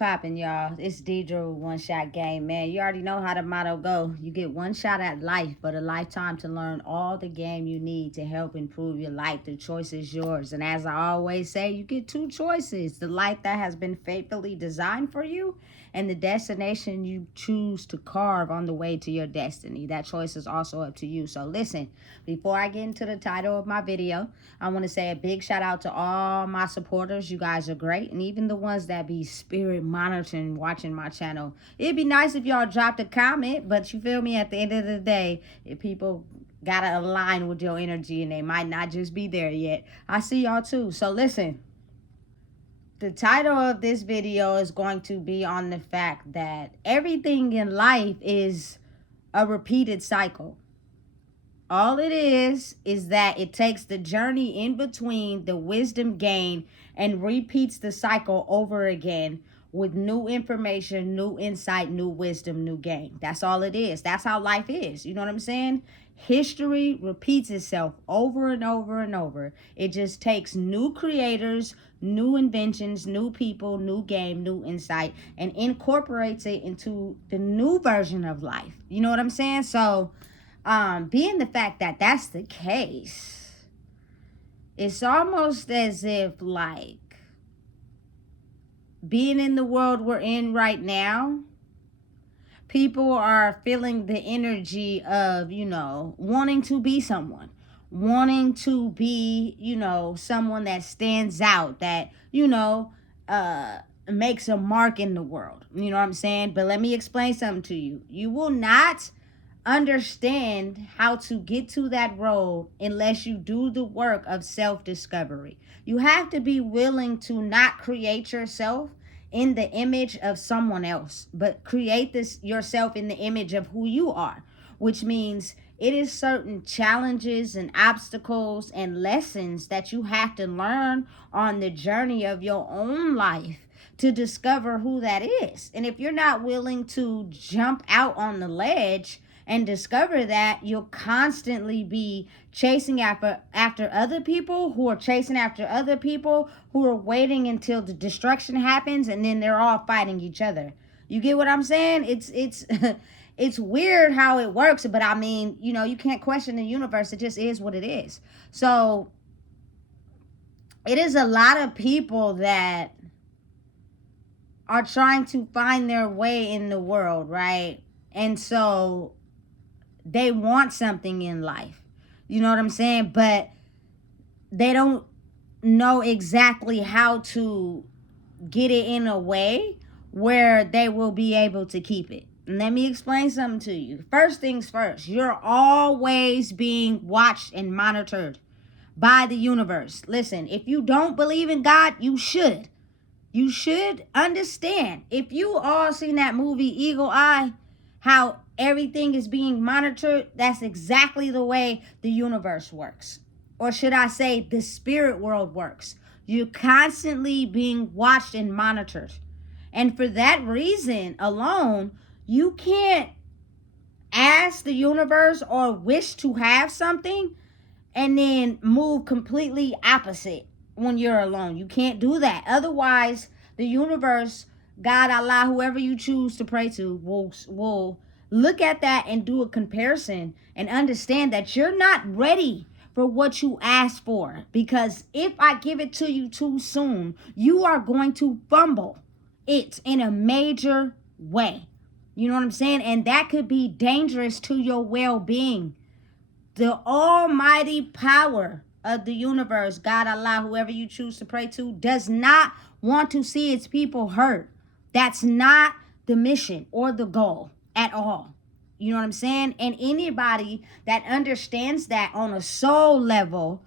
Popping, y'all. It's Deidre One Shot Game, man. You already know how the motto go. You get one shot at life, but a lifetime to learn all the game you need to help improve your life. The choice is yours. And as I always say, you get two choices: the life that has been faithfully designed for you, and the destination you choose to carve on the way to your destiny. That choice is also up to you. So listen, before I get into the title of my video, I want to say a big shout out to all my supporters. You guys are great. And even the ones that be spirit monitoring, watching my channel. It'd be nice if y'all dropped a comment, but you feel me? At the end of the day, if people gotta align with your energy and they might not just be there yet, I see y'all too. So listen, the title of this video is going to be on the fact that everything in life is a repeated cycle. All it is that it takes the journey in between the wisdom gained and repeats the cycle over again with new information, new insight, new wisdom, new gain. That's all it is. That's how life is. You know what I'm saying? History repeats itself over and over and over. It just takes new creators, new inventions, new people, new game, new insight, and incorporates it into the new version of life. You know what I'm saying? So, being the fact that that's the case, it's almost as if, like, being in the world we're in right now, people are feeling the energy of, wanting to be someone, wanting to be, someone that stands out, that, makes a mark in the world. You know what I'm saying? But let me explain something to you. You will not understand how to get to that role unless you do the work of self-discovery. You have to be willing to not create yourself in the image of someone else, but create this yourself in the image of who you are, which means it is certain challenges and obstacles and lessons that you have to learn on the journey of your own life to discover who that is. And if you're not willing to jump out on the ledge and discover that, you'll constantly be chasing after other people who are chasing after other people who are waiting until the destruction happens, and then they're all fighting each other. You get what I'm saying? It's it's weird how it works, but I mean, you can't question the universe. It just is what it is. So it is a lot of people that are trying to find their way in the world, right? And so they want something in life. You know what I'm saying? But they don't know exactly how to get it in a way where they will be able to keep it. And let me explain something to you. First things first, you're always being watched and monitored by the universe. Listen, if you don't believe in God, you should. You should understand. If you all seen that movie Eagle Eye, how everything is being monitored, that's exactly the way the universe works. Or should I say the spirit world works. You're constantly being watched and monitored. And for that reason alone, you can't ask the universe or wish to have something and then move completely opposite when you're alone. You can't do that. Otherwise, the universe, God, Allah, whoever you choose to pray to, will look at that and do a comparison and understand that you're not ready for what you asked for. Because if I give it to you too soon, you are going to fumble it in a major way. You know what I'm saying? And that could be dangerous to your well-being. The almighty power of the universe, God, Allah, whoever you choose to pray to, does not want to see its people hurt. That's not the mission or the goal at all. You know what I'm saying? And anybody that understands that on a soul level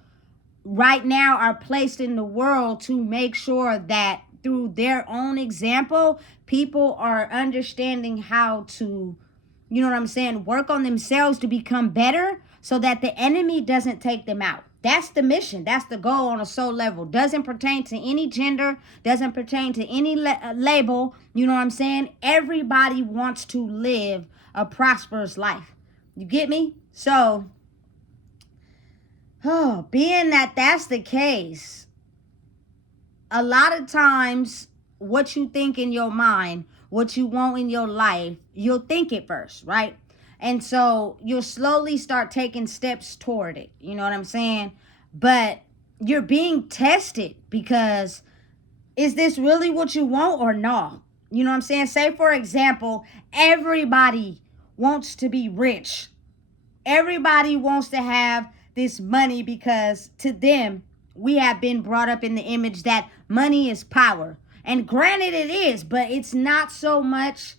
right now are placed in the world to make sure that through their own example, people are understanding how to, you know what I'm saying, work on themselves to become better so that the enemy doesn't take them out. That's the mission. That's the goal on a soul level. Doesn't pertain to any gender, doesn't pertain to any label. You know what I'm saying? Everybody wants to live a prosperous life. You get me? So, being that that's the case, a lot of times what you think in your mind, what you want in your life, you'll think it first, right? And so you'll slowly start taking steps toward it. You know what I'm saying? But you're being tested because is this really what you want or no? You know what I'm saying? Say, for example, everybody wants to be rich. Everybody wants to have this money because to them, we have been brought up in the image that money is power. And granted, it is, but it's not so much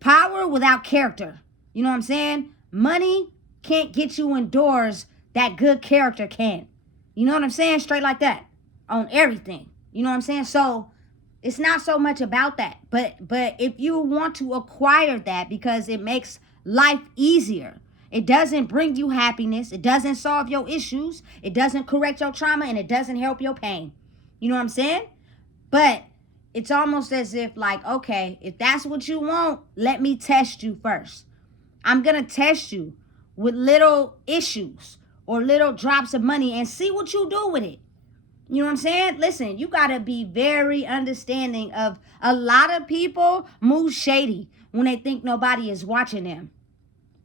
power without character. You know what I'm saying? Money can't get you indoors that good character can. You know what I'm saying? Straight like that. On everything. You know what I'm saying? So it's not so much about that. But if you want to acquire that because it makes life easier, it doesn't bring you happiness, it doesn't solve your issues, it doesn't correct your trauma, and it doesn't help your pain. You know what I'm saying? But it's almost as if like, okay, if that's what you want, let me test you first. I'm going to test you with little issues or little drops of money and see what you do with it. You know what I'm saying? Listen, you got to be very understanding of a lot of people move shady when they think nobody is watching them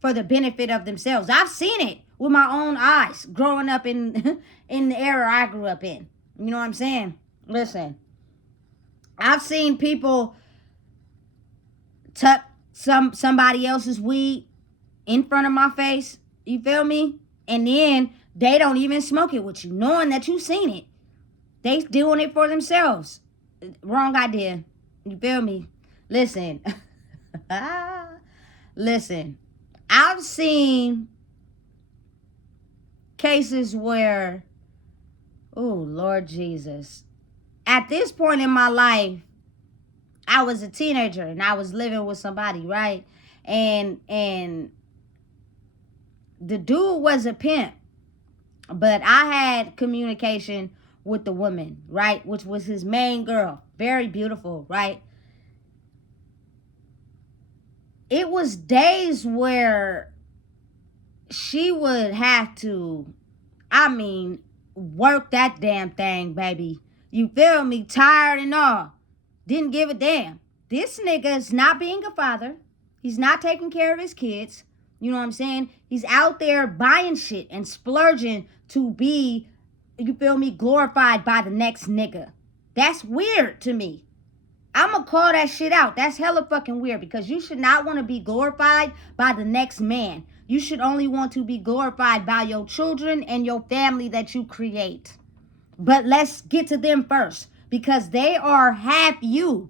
for the benefit of themselves. I've seen it with my own eyes growing up in in the era I grew up in. You know what I'm saying? Listen, I've seen people tuck somebody else's weed in front of my face. You feel me? And then they don't even smoke it with you, knowing that you've seen it. They doing it for themselves. Wrong idea. You feel me? Listen. Listen. I've seen cases where, oh, Lord Jesus. At this point in my life, I was a teenager and I was living with somebody, right? And the dude was a pimp, but I had communication with the woman, right? Which was his main girl. Very beautiful, right? It was days where she would have to, work that damn thing, baby. You feel me? Tired and all. Didn't give a damn. This nigga is not being a father. He's not taking care of his kids. You know what I'm saying? He's out there buying shit and splurging to be, you feel me, glorified by the next nigga. That's weird to me. I'm going to call that shit out. That's hella fucking weird because you should not want to be glorified by the next man. You should only want to be glorified by your children and your family that you create. But let's get to them first because they are half you.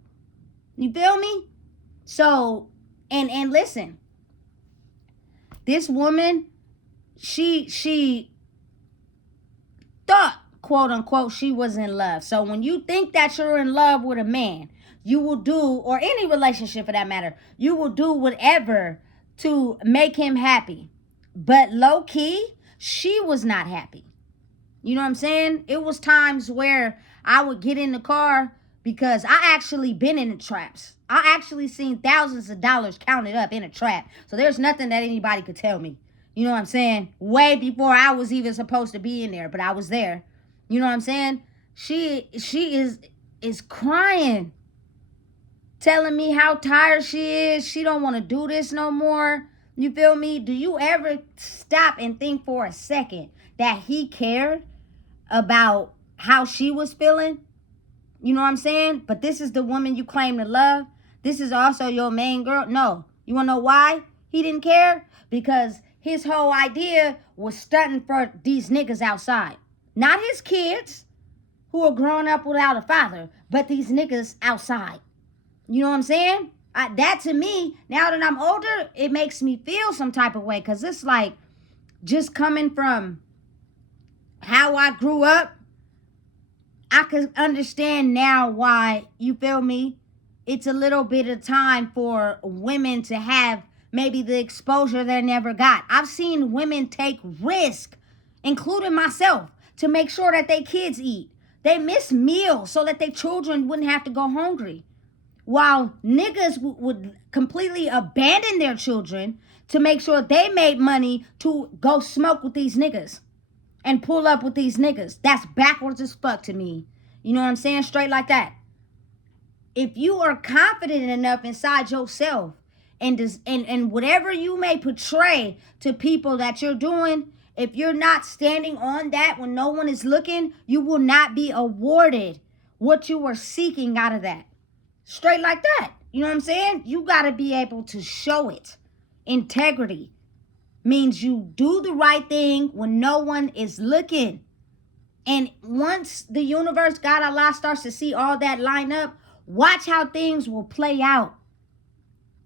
You feel me? So, and listen, this woman, she thought, quote unquote, she was in love. So when you think that you're in love with a man, you will do, or any relationship for that matter, you will do whatever to make him happy. But low key, she was not happy. You know what I'm saying? It was times where I would get in the car because I actually been in the traps. I actually seen thousands of dollars counted up in a trap. So there's nothing that anybody could tell me. You know what I'm saying? Way before I was even supposed to be in there, but I was there. You know what I'm saying? She is crying, telling me how tired she is. She don't want to do this no more. You feel me? Do you ever stop and think for a second that he cared about how she was feeling? You know what I'm saying? But this is the woman you claim to love. This is also your main girl. No. You want to know why he didn't care? Because his whole idea was stunting for these niggas outside. Not his kids who are growing up without a father, but these niggas outside. You know what I'm saying? That to me, now that I'm older, it makes me feel some type of way. Because it's like just coming from how I grew up, I can understand now why, you feel me, it's a little bit of time for women to have maybe the exposure they never got. I've seen women take risk, including myself, to make sure that their kids eat. They miss meals so that their children wouldn't have to go hungry. While niggas would completely abandon their children to make sure they made money to go smoke with these niggas and pull up with these niggas. That's backwards as fuck to me. You know what I'm saying? Straight like that. if you are confident enough inside yourself and whatever you may portray to people that you're doing, if you're not standing on that when no one is looking, you will not be awarded what you were seeking out of that. Straight like that. You know what I'm saying? You got to be able to show it. Integrity means you do the right thing when no one is looking. And once the universe, God, Allah, starts to see all that line up, watch how things will play out.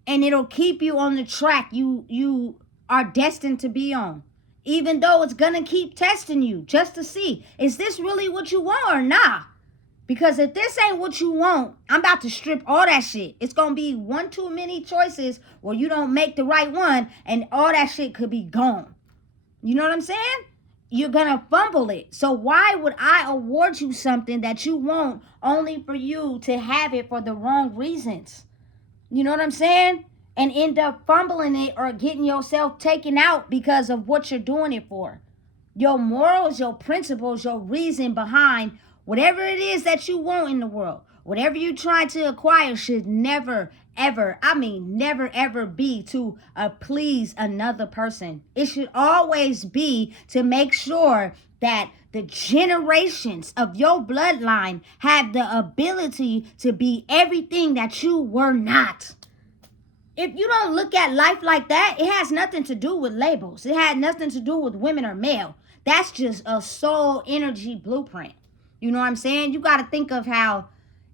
And it'll keep you on the track you are destined to be on. Even though it's going to keep testing you just to see, is this really what you want or not? Because if this ain't what you want, I'm about to strip all that shit. It's going to be one too many choices where you don't make the right one and all that shit could be gone. You know what I'm saying? You're going to fumble it. So why would I award you something that you want only for you to have it for the wrong reasons? You know what I'm saying? And end up fumbling it or getting yourself taken out because of what you're doing it for. Your morals, your principles, your reason behind whatever it is that you want in the world, whatever you're trying to acquire should never, ever, I mean, never, ever be to please another person. It should always be to make sure that the generations of your bloodline have the ability to be everything that you were not. If you don't look at life like that, it has nothing to do with labels. It had nothing to do with women or male. That's just a soul energy blueprint. You know what I'm saying? You got to think of how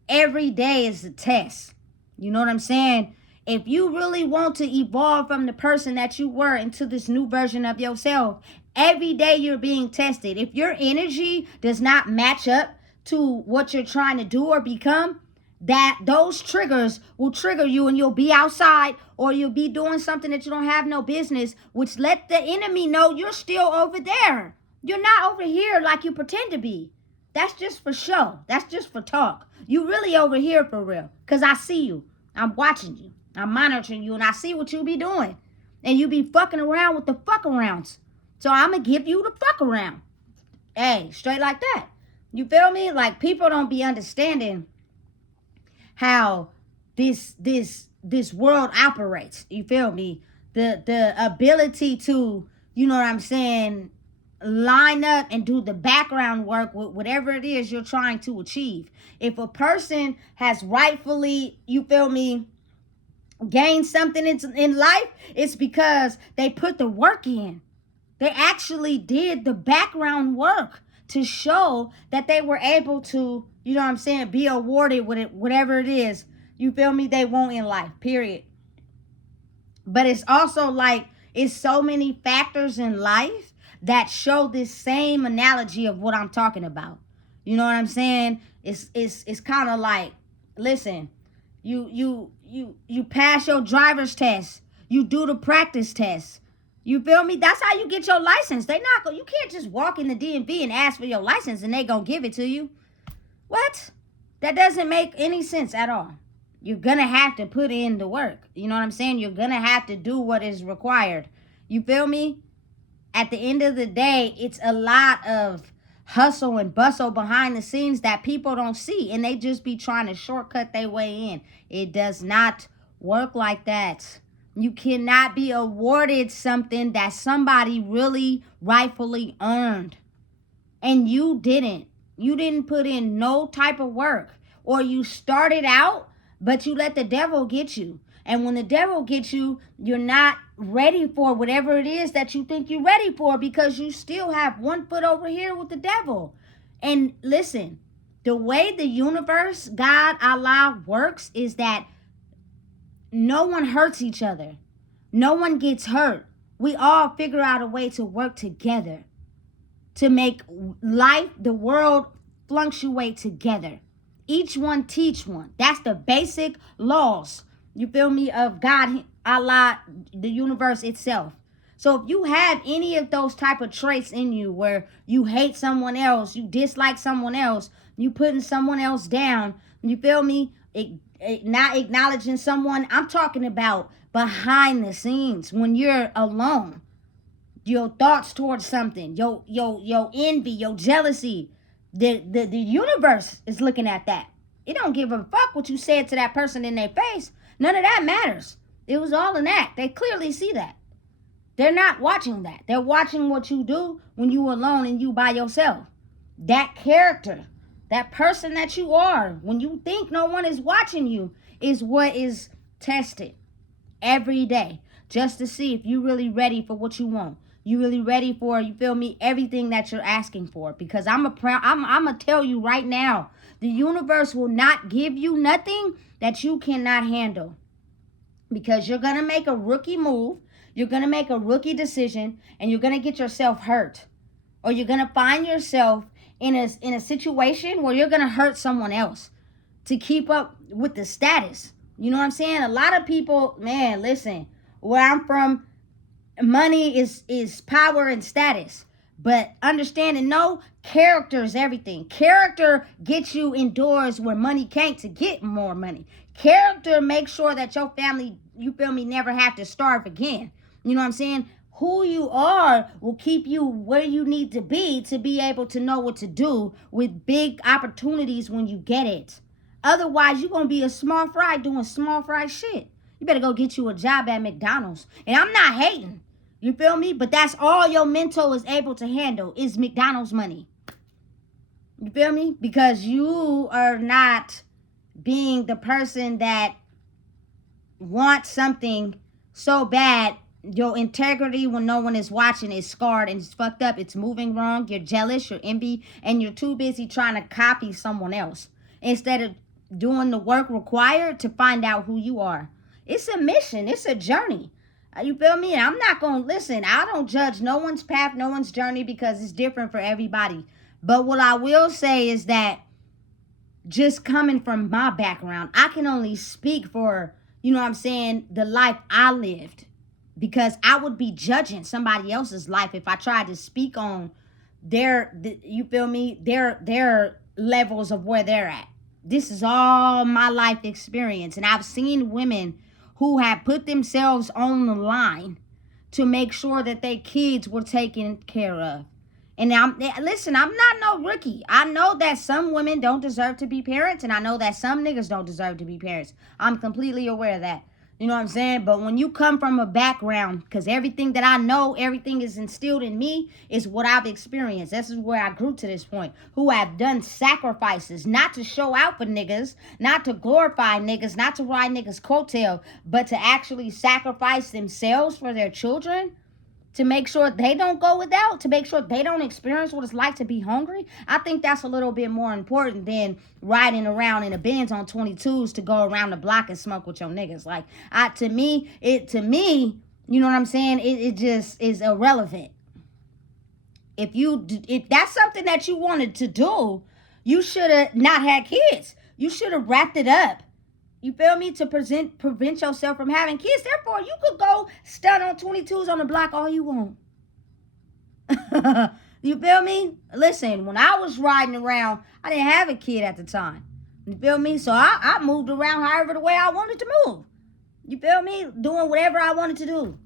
every day is a test. You know what I'm saying? If you really want to evolve from the person that you were into this new version of yourself, every day you're being tested. If your energy does not match up to what you're trying to do or become, that those triggers will trigger you and you'll be outside or you'll be doing something that you don't have no business, which let the enemy know you're still over there. You're not over here like you pretend to be. That's just for show. That's just for talk. You really over here for real. Because I see you. I'm watching you. I'm monitoring you and I see what you be doing. And you be fucking around with the fuck arounds. So I'm going to give you the fuck around. Hey, straight like that. You feel me? Like people don't be understanding how this world operates. You feel me? The ability to, you know what I'm saying, line up and do the background work with whatever it is you're trying to achieve. If a person has rightfully, you feel me, gained something in life, it's because they put the work in. They actually did the background work to show that they were able to, you know what I'm saying, be awarded with it, whatever it is, you feel me, they want in life, period. But it's also like, it's so many factors in life that show this same analogy of what I'm talking about. You know what I'm saying? It's kind of like, listen, you pass your driver's test, you do the practice test. You feel me? That's how you get your license. You can't just walk in the DMV and ask for your license and they gonna give it to you. What? That doesn't make any sense at all. You're gonna have to put in the work. You know what I'm saying? You're gonna have to do what is required. You feel me? At the end of the day, it's a lot of hustle and bustle behind the scenes that people don't see. And they just be trying to shortcut their way in. It does not work like that. You cannot be awarded something that somebody really rightfully earned. And you didn't. You didn't put in no type of work. Or you started out, but you let the devil get you. And when the devil gets you, you're not ready for whatever it is that you think you're ready for because you still have one foot over here with the devil. And listen, the way the universe, God, Allah works is that no one hurts each other. No one gets hurt. We all figure out a way to work together to make life, the world, fluctuate together. Each one teach one. That's the basic laws, you feel me, of God, Allah, the universe itself. So if you have any of those type of traits in you where you hate someone else, you dislike someone else, you putting someone else down, you feel me, not acknowledging someone, I'm talking about behind the scenes when you're alone. Your thoughts towards something, your envy, your jealousy, the universe is looking at that. It don't give a fuck what you said to that person in their face. None of that matters. It was all an act. They clearly see that. They're not watching that. They're watching what you do when you alone and you by yourself. That character, that person that you are, when you think no one is watching you, is what is tested every day, just to see if you're really ready for what you want. You really ready for, you feel me, everything that you're asking for. Because I'm gonna tell you right now, the universe will not give you nothing that you cannot handle. Because you're gonna make a rookie move, you're gonna make a rookie decision, and you're gonna get yourself hurt. Or you're gonna find yourself in a situation where you're gonna hurt someone else to keep up with the status. You know what I'm saying? A lot of people, man, listen, where I'm from, money is power and status. But understand and know, character is everything. Character gets you indoors where money can't to get more money. Character makes sure that your family, you feel me, never have to starve again. You know what I'm saying? Who you are will keep you where you need to be able to know what to do with big opportunities when you get it. Otherwise, you're going to be a small fry doing small fry shit. You better go get you a job at McDonald's. And I'm not hating. You feel me? But that's all your mental is able to handle is McDonald's money. You feel me? Because you are not being the person that wants something so bad. Your integrity when no one is watching is scarred and it's fucked up. It's moving wrong. You're jealous, you're envy, and you're too busy trying to copy someone else instead of doing the work required to find out who you are. It's a mission. It's a journey. You feel me? And I'm not going to listen. I don't judge no one's path, no one's journey because it's different for everybody. But what I will say is that just coming from my background, I can only speak for, you know what I'm saying, the life I lived. Because I would be judging somebody else's life if I tried to speak on you feel me, their levels of where they're at. This is all my life experience. And I've seen women who have put themselves on the line to make sure that their kids were taken care of. And now, listen, I'm not no rookie. I know that some women don't deserve to be parents, and I know that some niggas don't deserve to be parents. I'm completely aware of that. You know what I'm saying? But when you come from a background, because everything that I know, everything is instilled in me, is what I've experienced. This is where I grew to this point. Who have done sacrifices, not to show out for niggas, not to glorify niggas, not to ride niggas' coattail, but to actually sacrifice themselves for their children. To make sure they don't go without, to make sure they don't experience what it's like to be hungry. I think that's a little bit more important than riding around in a Benz on 22s to go around the block and smoke with your niggas. Like, to me, you know what I'm saying? It just is irrelevant. If that's something that you wanted to do, you should have not had kids. You should have wrapped it up. You feel me? To prevent yourself from having kids. Therefore, you could go stunt on 22s on the block all you want. You feel me? Listen, when I was riding around, I didn't have a kid at the time. You feel me? So I moved around however the way I wanted to move. You feel me? Doing whatever I wanted to do.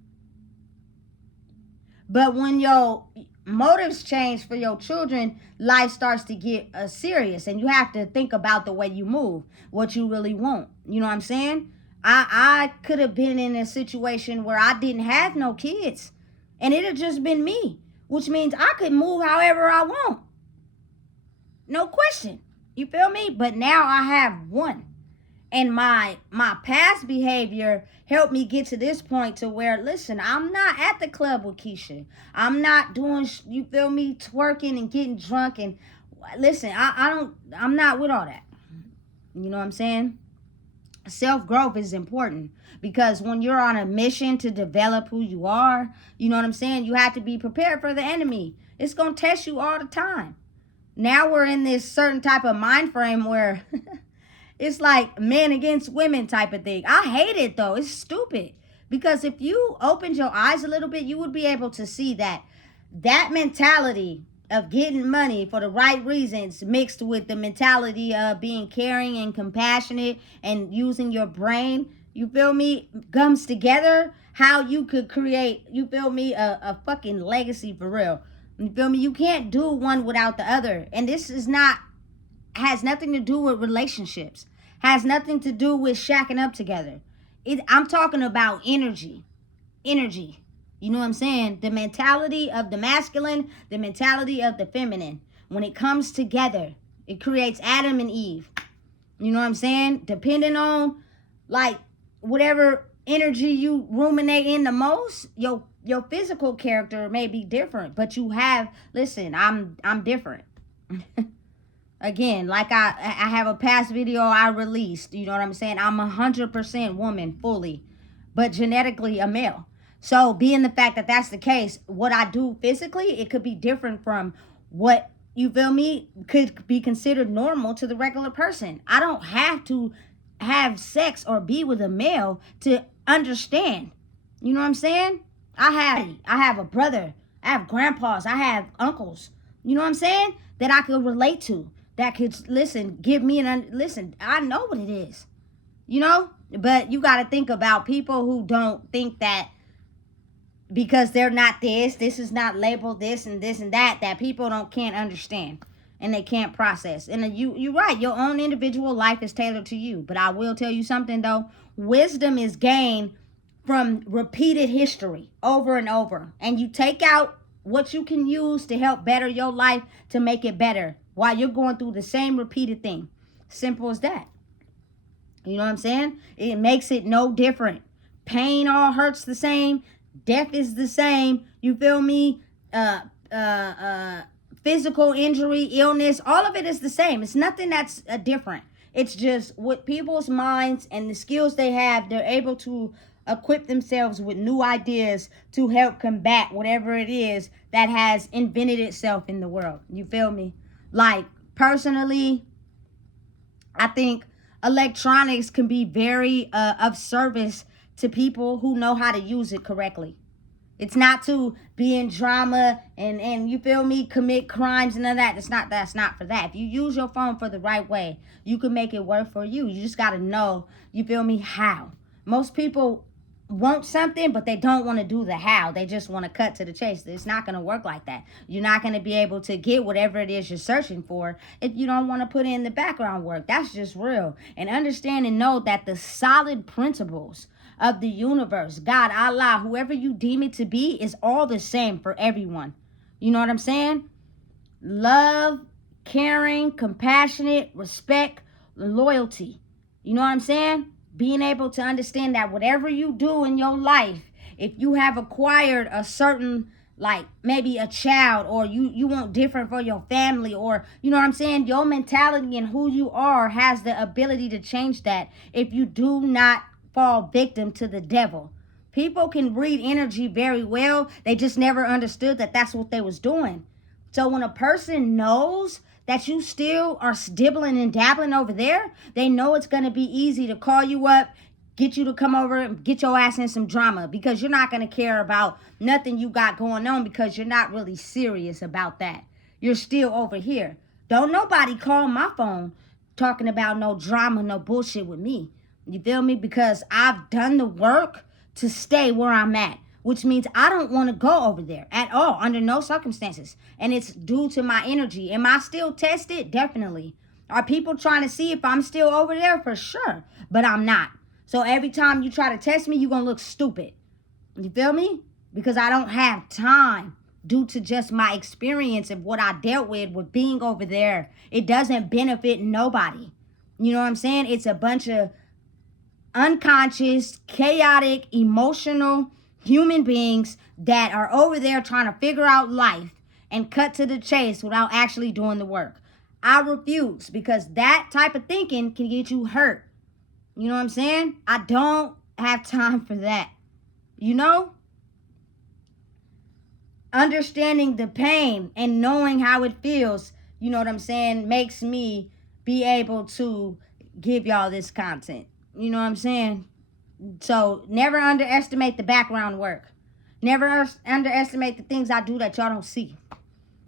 But when your motives change for your children, life starts to get serious, and you have to think about the way you move, what you really want. You know what I'm saying? I could have been in a situation where I didn't have no kids, and it had just been me, which means I could move however I want. No question. You feel me? But now I have one. And my past behavior helped me get to this point to where, listen, I'm not at the club with Keisha. I'm not doing, you feel me, twerking and getting drunk. And listen, I'm not with all that. You know what I'm saying? Self-growth is important because when you're on a mission to develop who you are, you know what I'm saying? You have to be prepared for the enemy. It's going to test you all the time. Now we're in this certain type of mind frame where it's like men against women type of thing. I hate it though. It's stupid. Because if you opened your eyes a little bit, you would be able to see that mentality of getting money for the right reasons mixed with the mentality of being caring and compassionate and using your brain, you feel me, comes together, how you could create, you feel me, a fucking legacy for real. You feel me? You can't do one without the other. And this is not has nothing to do with relationships, has nothing to do with shacking up together. I'm talking about energy. Energy. You know what I'm saying? The mentality of the masculine, the mentality of the feminine. When it comes together, it creates Adam and Eve. You know what I'm saying? Depending on like whatever energy you ruminate in the most, your physical character may be different, but you have, listen, I'm different. Again, like I have a past video I released, you know what I'm saying? I'm 100% woman fully, but genetically a male. So being the fact that that's the case, what I do physically, it could be different from what, you feel me, could be considered normal to the regular person. I don't have to have sex or be with a male to understand. You know what I'm saying? I have a brother, I have grandpas, I have uncles. You know what I'm saying? That I could relate to. That could listen, give me listen, I know what it is. You know? But you got to think about people who don't think that because they're not this is not labeled this and that, that people can't understand and they can't process. And you're right, your own individual life is tailored to you. But I will tell you something though, wisdom is gained from repeated history over and over. And you take out what you can use to help better your life to make it better while you're going through the same repeated thing. Simple as that. You know what I'm saying? It makes it no different. Pain all hurts the same. Death is the same. You feel me? Physical injury, illness, all of it is the same. It's nothing that's different. It's just with people's minds and the skills they have, they're able to equip themselves with new ideas to help combat whatever it is that has invented itself in the world. You feel me? Like, personally, I think electronics can be very of service to people who know how to use it correctly. It's not to be in drama and you feel me, commit crimes and all that. That's not for that. If you use your phone for the right way, you can make it work for you. You just gotta know, you feel me, how. Most people want something, but they don't want to do the how. They just want to cut to the chase. It's not going to work like that. You're not going to be able to get whatever it is you're searching for if you don't want to put in the background work. That's just real. And understand and know that the solid principles of the universe, God, Allah, whoever you deem it to be, is all the same for everyone. You know what I'm saying? Love, caring, compassionate, respect, loyalty. You know what I'm saying? Being able to understand that whatever you do in your life, if you have acquired a certain, like maybe a child, or you want different for your family, or you know what I'm saying, your mentality and who you are has the ability to change that if you do not fall victim to the devil. People can read energy very well. They just never understood that that's what they was doing. So when a person knows that you still are dibbling and dabbling over there, they know it's going to be easy to call you up, get you to come over and get your ass in some drama, because you're not going to care about nothing you got going on because you're not really serious about that. You're still over here. Don't nobody call my phone talking about no drama, no bullshit with me. You feel me? Because I've done the work to stay where I'm at, which means I don't want to go over there at all, under no circumstances. And it's due to my energy. Am I still tested? Definitely. Are people trying to see if I'm still over there? For sure. But I'm not. So every time you try to test me, you're going to look stupid. You feel me? Because I don't have time due to just my experience of what I dealt with being over there. It doesn't benefit nobody. You know what I'm saying? It's a bunch of unconscious, chaotic, emotional human beings that are over there trying to figure out life and cut to the chase without actually doing the work. I refuse, because that type of thinking can get you hurt. You know what I'm saying? I don't have time for that. You know? Understanding the pain and knowing how it feels, you know what I'm saying, makes me be able to give y'all this content. You know what I'm saying? So never underestimate the background work. Never underestimate the things I do that y'all don't see.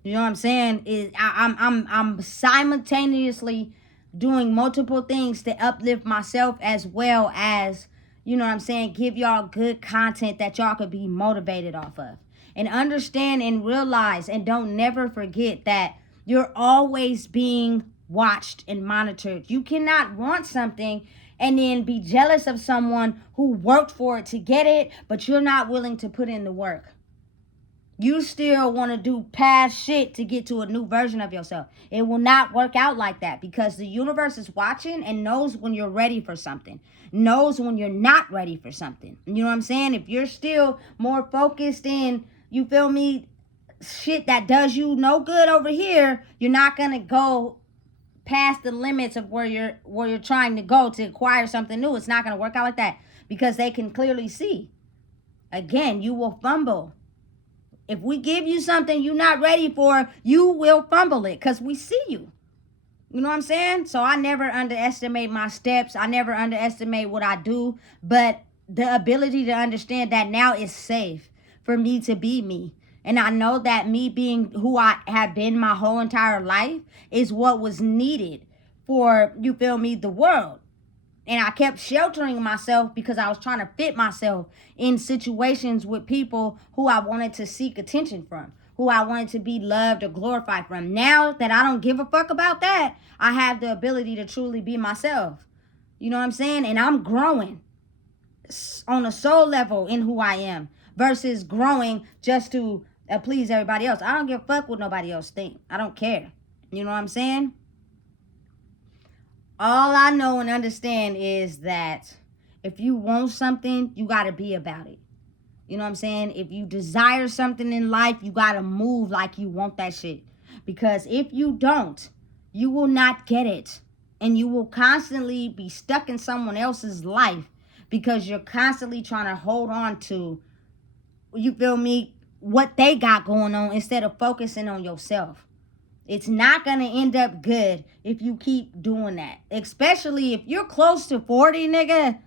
You know what I'm saying? I'm simultaneously doing multiple things to uplift myself, as well as, you know what I'm saying, give y'all good content that y'all could be motivated off of. And understand and realize and don't never forget that you're always being watched and monitored. You cannot want something and then be jealous of someone who worked for it to get it, but you're not willing to put in the work. You still want to do past shit to get to a new version of yourself. It will not work out like that, because the universe is watching and knows when you're ready for something, knows when you're not ready for something. You know what I'm saying? If you're still more focused in, you feel me, shit that does you no good over here, you're not going to go past the limits of where you're trying to go to acquire something new. It's not going to work out like that, because they can clearly see. Again, you will fumble. If we give you something you're not ready for, you will fumble it, because we see you. You know what I'm saying? So I never underestimate my steps. I never underestimate what I do. But the ability to understand that now is safe for me to be me. And I know that me being who I have been my whole entire life is what was needed for, you feel me, the world. And I kept sheltering myself because I was trying to fit myself in situations with people who I wanted to seek attention from, who I wanted to be loved or glorified from. Now that I don't give a fuck about that, I have the ability to truly be myself. You know what I'm saying? And I'm growing on a soul level in who I am versus growing just to please everybody else. I don't give a fuck what nobody else think. I don't care. You know what I'm saying? All I know and understand is that if you want something, you got to be about it. You know what I'm saying? If you desire something in life, you got to move like you want that shit. Because if you don't, you will not get it. And you will constantly be stuck in someone else's life because you're constantly trying to hold on to, you feel me, what they got going on instead of focusing on yourself. It's not going to end up good if you keep doing that. Especially if you're close to 40, nigga.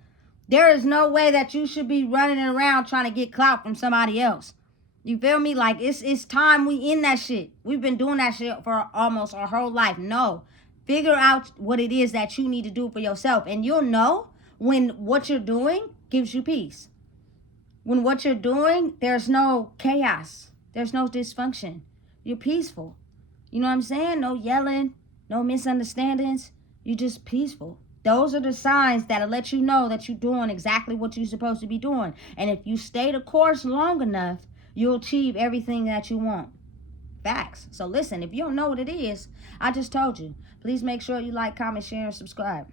There is no way that you should be running around trying to get clout from somebody else. You feel me? Like, it's time we end that shit. We've been doing that shit for almost our whole life. No. Figure out what it is that you need to do for yourself. And you'll know when what you're doing gives you peace. When what you're doing, there's no chaos. There's no dysfunction. You're peaceful. You know what I'm saying? No yelling, no misunderstandings. You're just peaceful. Those are the signs that'll let you know that you're doing exactly what you're supposed to be doing. And if you stay the course long enough, you'll achieve everything that you want. Facts. So listen, if you don't know what it is, I just told you. Please make sure you like, comment, share, and subscribe.